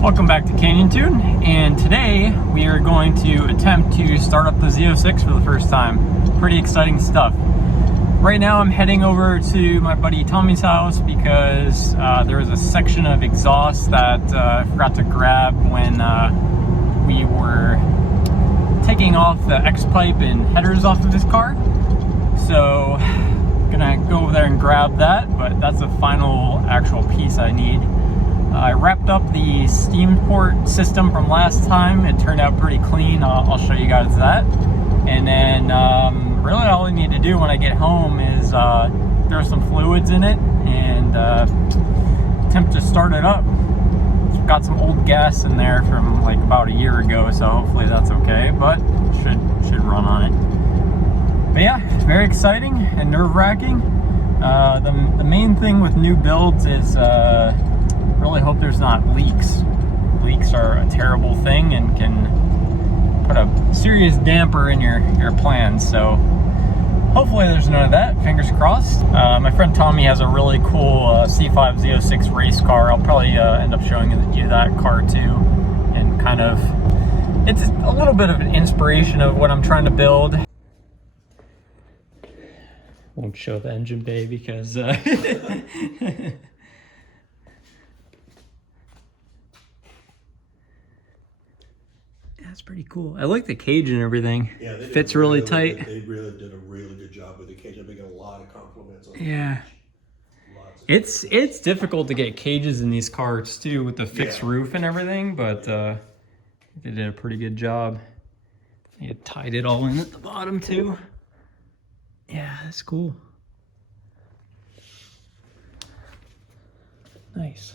Welcome back to Canyon Tune, and today we are going to attempt to start up the Z06 for the first time. Pretty exciting stuff. Right now I'm heading over to my buddy Tommy's house because there was a section of exhaust that I forgot to grab when we were taking off the X-pipe and headers off of his car. So I'm gonna go over there and grab that, but that's the final actual piece I need. I wrapped up the steam port system from last time. It turned out pretty clean. I'll show you guys that. And then really all I need to do when I get home is throw some fluids in it and attempt to start it up. It's got some old gas in there from like about a year ago, so hopefully that's okay, but should run on it. But yeah, very exciting and nerve-wracking. The main thing with new builds is really hope there's not leaks. Leaks are a terrible thing and can put a serious damper in your plans, so hopefully there's none of that, fingers crossed. My friend Tommy has a really cool C5 Z06 race car. I'll probably end up showing you that car too, and kind of, it's a little bit of an inspiration of what I'm trying to build. Won't show the engine bay because that's pretty cool. I like the cage and everything. Yeah, they fits really tight. They really did a really good job with the cage. I've been getting a lot of compliments on yeah. the cage. It's difficult to get cages in these cars too with the fixed roof and everything, but they did a pretty good job. They tied it all in at the bottom too. Yeah, that's cool. Nice.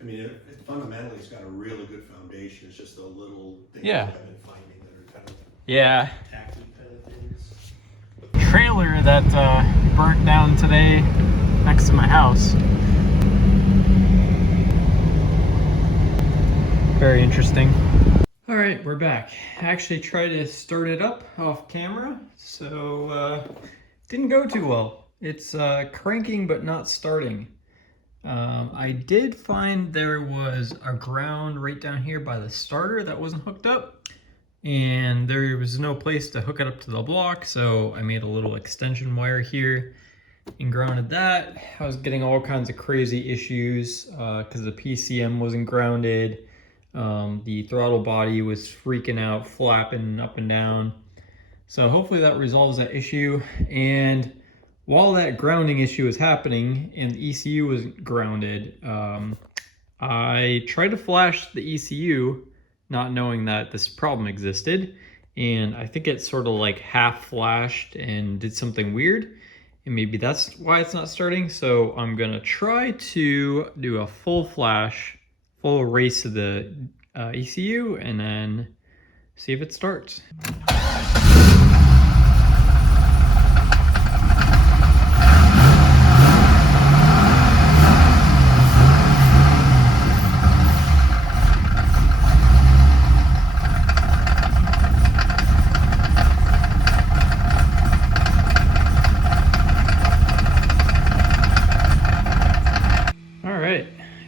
I mean, fundamentally, it's got a really good foundation. It's just the little things Yeah. that I've been finding that are kind of Yeah. tacky kind of things. Trailer that burnt down today next to my house. Very interesting. All right, we're back. I actually tried to start it up off camera, so didn't go too well. It's cranking but not starting. I did find there was a ground right down here by the starter that wasn't hooked up, and there was no place to hook it up to the block, so I made a little extension wire here and grounded that. I was getting all kinds of crazy issues because the PCM wasn't grounded. The throttle body was freaking out, flapping up and down. So hopefully that resolves that issue. And while that grounding issue was happening and the ECU was grounded, I tried to flash the ECU, not knowing that this problem existed. And I think it sort of like half flashed and did something weird. And maybe that's why it's not starting. So I'm gonna try to do a full flash, full erase of the ECU, and then see if it starts.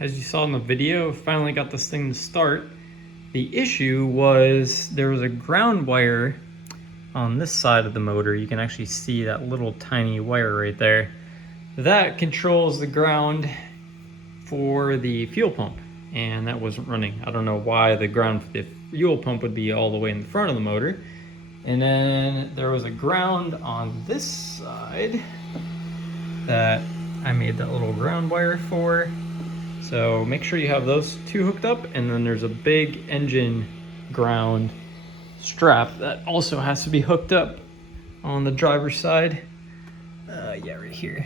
As you saw in the video, finally got this thing to start. The issue was there was a ground wire on this side of the motor. You can actually see that little tiny wire right there. That controls the ground for the fuel pump, and that wasn't running. I don't know why the ground for the fuel pump would be all the way in the front of the motor. And then there was a ground on this side that I made that little ground wire for. So make sure you have those two hooked up, and then there's a big engine ground strap that also has to be hooked up on the driver's side. Yeah, right here.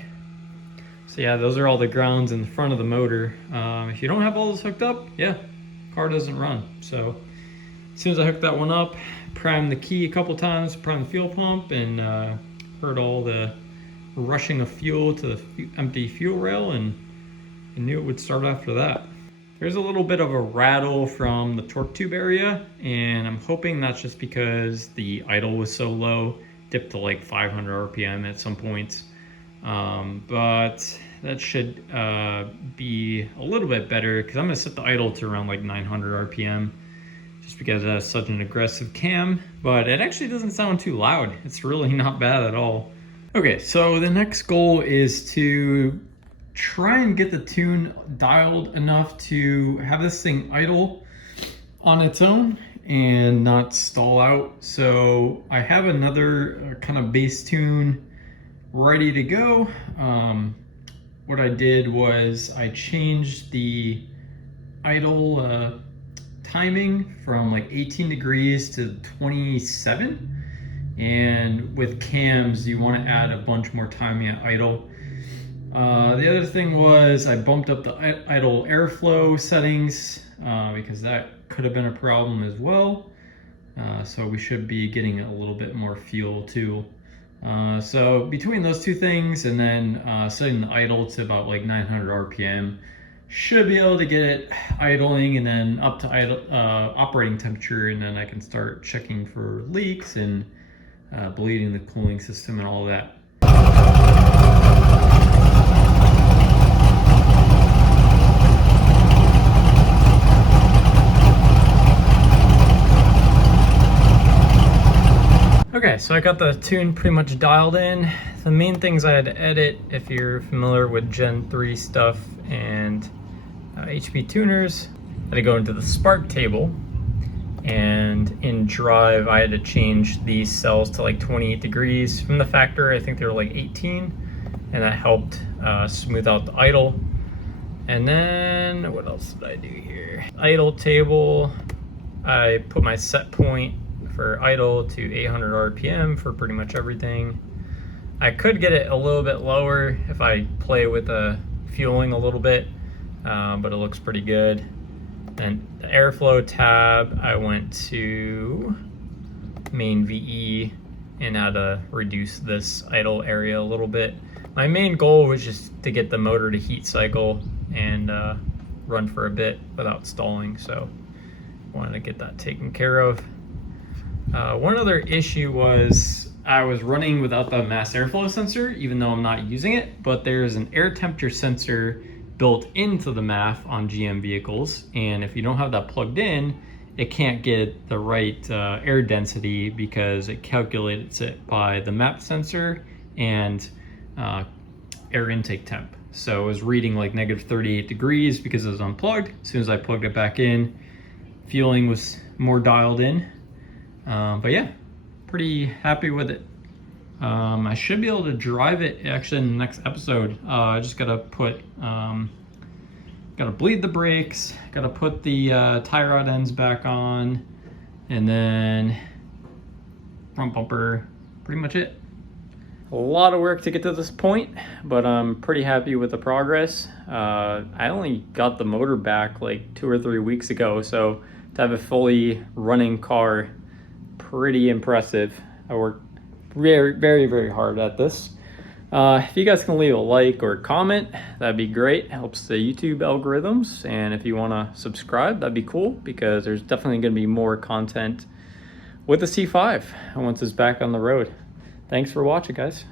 So yeah, those are all the grounds in the front of the motor. If you don't have all those hooked up, yeah, car doesn't run. So as soon as I hooked that one up, primed the key a couple times, primed the fuel pump, and heard all the rushing of fuel to the empty fuel rail, and I knew it would start after that. There's a little bit of a rattle from the torque tube area, and I'm hoping that's just because the idle was so low, dipped to like 500 RPM at some points. But that should be a little bit better, because I'm gonna set the idle to around like 900 RPM just because that's such an aggressive cam, but it actually doesn't sound too loud. It's really not bad at all. Okay, so the next goal is to try and get the tune dialed enough to have this thing idle on its own and not stall out. So I have another kind of bass tune ready to go. What I did was I changed the idle timing from like 18 degrees to 27, and with cams you want to add a bunch more timing at idle. The other thing was I bumped up the idle airflow settings because that could have been a problem as well. So we should be getting a little bit more fuel too. So between those two things and then setting the idle to about like 900 RPM, should be able to get it idling and then up to idle, operating temperature, and then I can start checking for leaks and bleeding the cooling system and all that. Okay, so I got the tune pretty much dialed in. The main things I had to edit, if you're familiar with Gen 3 stuff and HP tuners, I had to go into the spark table, and in drive I had to change these cells to like 28 degrees. From the factory I think they were like 18, and that helped smooth out the idle. And then what else did I do here? Idle table, I put my set point for idle to 800 RPM for pretty much everything. I could get it a little bit lower if I play with the fueling a little bit, but it looks pretty good. And the airflow tab, I went to main VE and how to reduce this idle area a little bit. My main goal was just to get the motor to heat cycle and run for a bit without stalling, so wanted to get that taken care of. One other issue was I was running without the mass airflow sensor, even though I'm not using it, but there's an air temperature sensor built into the MAF on GM vehicles, and if you don't have that plugged in, it can't get the right air density because it calculates it by the MAP sensor and air intake temp. So it was reading like negative 38 degrees because it was unplugged. As soon as I plugged it back in, fueling was more dialed in. But yeah, pretty happy with it. I should be able to drive it actually in the next episode. I just gotta put, gotta bleed the brakes, gotta put the tie rod ends back on, and then front bumper, pretty much it. A lot of work to get to this point, but I'm pretty happy with the progress. I only got the motor back like 2 or 3 weeks ago, so to have a fully running car, pretty impressive. I worked very, very, very hard at this. If you guys can leave a like or a comment, that'd be great. It helps the YouTube algorithms. And if you want to subscribe, that'd be cool, because there's definitely going to be more content with the C5 once it's back on the road. Thanks for watching, guys.